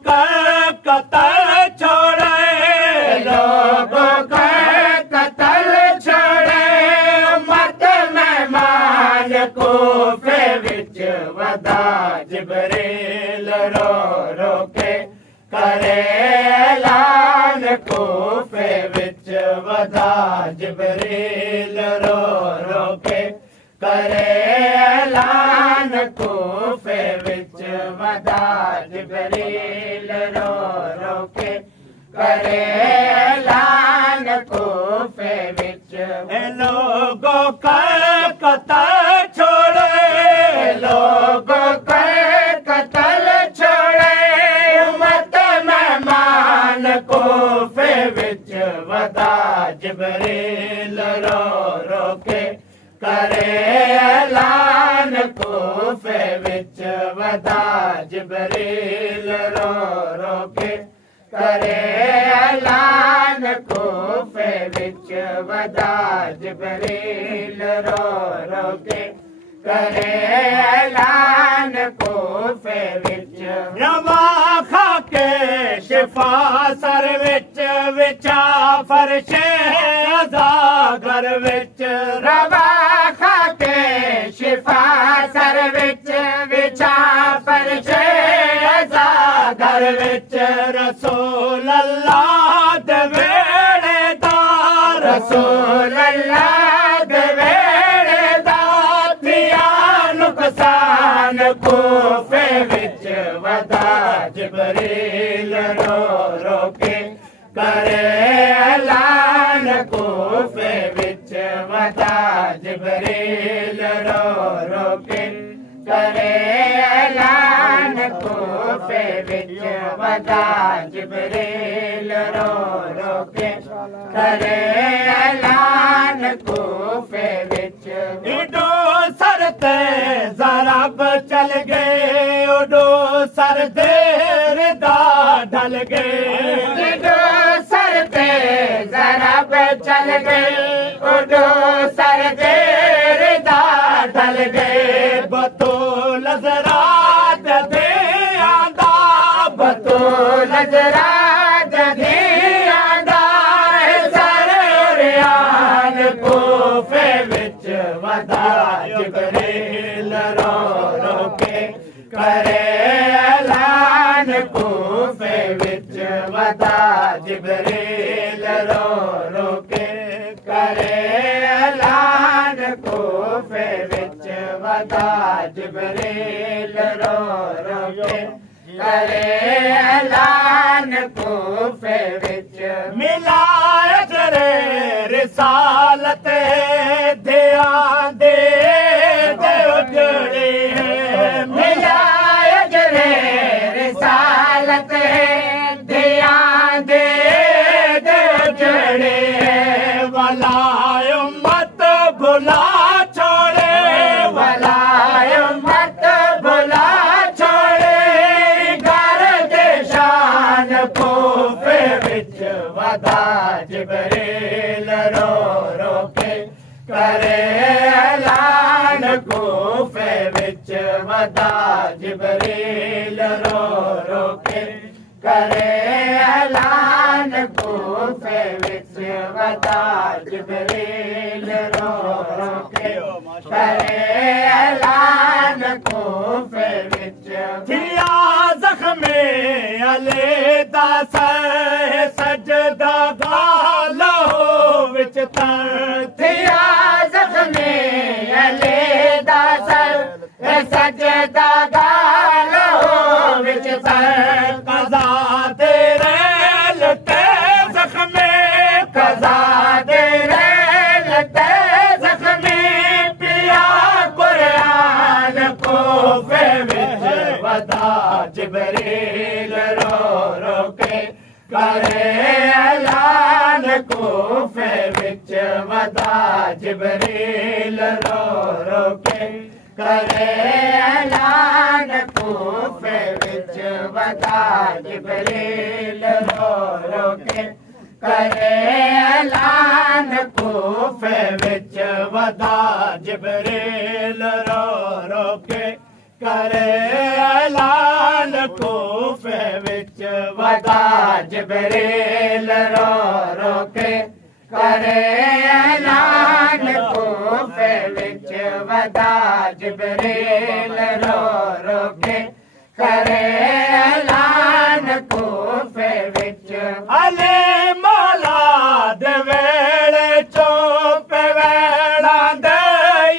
कतल छोड़े लोगों का कतल छोड़े मत मेहमान कूफे विच वदा जिब्रील रो रो के करे ऐलान कूफे विच वदा जिब्रील रो रो के करे ऐलान कूफे विच वदा जिब्रील रो रो के करे ऐलान कूफे विच लोगों का कतल छोड़े लोगों का कतल छोड़े मत मेहमान कूफे विच वदा जिब्रील रो रो के करे ऐलान कूफे विच वदा जिब्रील रो रो के करे ऐलान कूफे विच वदा जिब्रील रो रो के करे ऐलान कूफे विच रवा खा के शिफा सर विच विचा फरशे अज़ा घर विच रवा खा के शिफा सर विच विचा फरशे अज़ा घर विच रसूल अल्लाह दे वेड़े दा रसूल अल्लाह दे वेड़े दा थिया नुकसान कूफे विच वदा जिब्रील रो रो के करे ऐलान कूफे विच वदा जिब्रील रो रो के करे ऐलान कूफे विच वदा जिब्रील रो रो के करे ऐलान कूफे विच इडो सर ते ज़रब चल गए उडो सर दे दा ढल गए इडो सर ते ज़रब चल गए उडो सर दे दा ढल गए बतूल ज़रा दे आंदा बतूल ज़रा दे आंदा सरियान कूफे विच वदा जिब्रील रो रो के करे ऐलान कूफे विच वदा जिब्रील रो रो के करे ऐलान कूफे विच वदा जिब्रील रो रो के करे ऐलान कूफे विच मिला अजरे रिसालत ध्यान दे उजड़े मिला अजरे रिसालत ध्यान दे उजड़े वला उम्मत भुला छोड़े वला उम्मत भुला छोड़े घर दे शान कूफे विच वदा जिब्रील रो रो के करे ऐलान कूफे विच वदा जिब्रील रो रो के करे ऐलान कूफे विच वदा जिब्रील रो रो के करे ऐलान कूफे विच थिया ज़ख्मे अले दा सजदा गालो विच तर थिया ज़ख्मे अले दा सजदा गालो विच तर कज़ा दे लते ज़ख्मे कज़ा दे लते ज़ख्मे पिया कुरान कूफे विच वदा जिब्रील रो रो के करे ऐलान कूफे विच वदा जिब्रील रो रो के करे ऐलान कूफे विच वदा जिब्रील रो रो के करे ऐलान कूफे विच वदा जिब्रील रो रो के करे ऐलान कूफे विच वदा जिब्रील रो रो के करे ऐलान कोफे विच वदा जिब्रील रो रो के करे ऐलान कोफे विच अले मौला दे वेले चुप वेला दे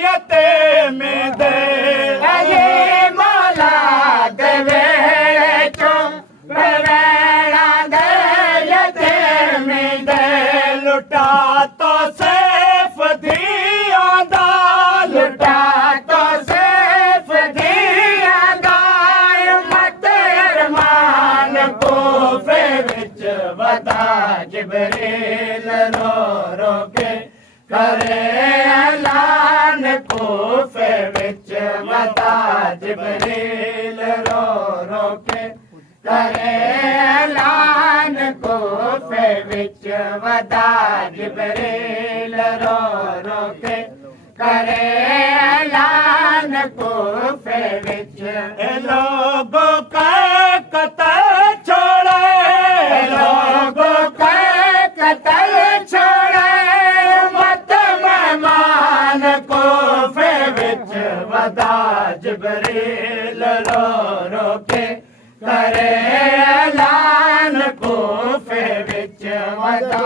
यतीम दे अले मौला दे वेले चुप वेला दे यतीम दे लुटा तो सैफ दिया दा लुटा तो सैफ दिया दा उम्मत अरमान कोफे विच वदा जिब्रील रो रो के करे ऐलान कोफे विच वदा जिब्रील रो रो के करे ऐलान कोफे विच वदा जिब्रील रो रो के करे ऐलान कोफे विच लोगों का कत्ल छोड़े लोगों का कत्ल छोड़े मत मेहमान कोफे विच वदा जिब्रील रो रो के करे ऐलान कोफे विच वदा